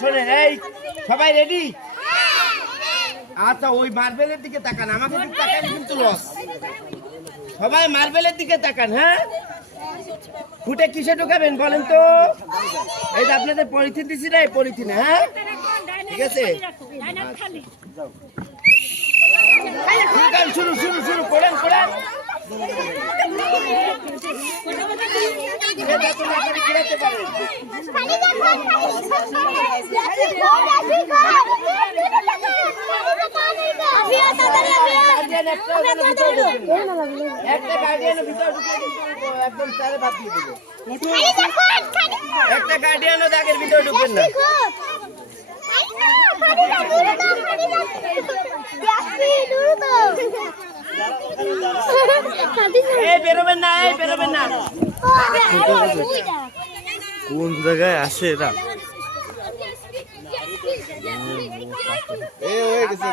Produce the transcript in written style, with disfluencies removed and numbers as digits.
শোনেন, এই সবাই রেডি? আচ্ছা, ওই মার্বেলের দিকে তাকান, আমাকে দিকে তাকান কিন্তু লস। সবাই মার্বেলের দিকে তাকান। হ্যাঁ, ফুটে কিসে ঢুকাবেন বলেন তো? এই যে আপনাদের পলিথিন দিছি না, এই পলিথিনে। হ্যাঁ, ঠিক আছে, শুরু শুরু শুরু করেন করেন। একটা গার্ডিয়ানের ভিতরে একদম চারে ভাত দিয়ে দেবো। একটা গার্ডিয়ানও দাগের ভিতরে ঢুকবেন না। এই বেরোবেন না, এই বেরোবেন না। কোন জায়গায় আসে এরা? এই হয়ে গেছে।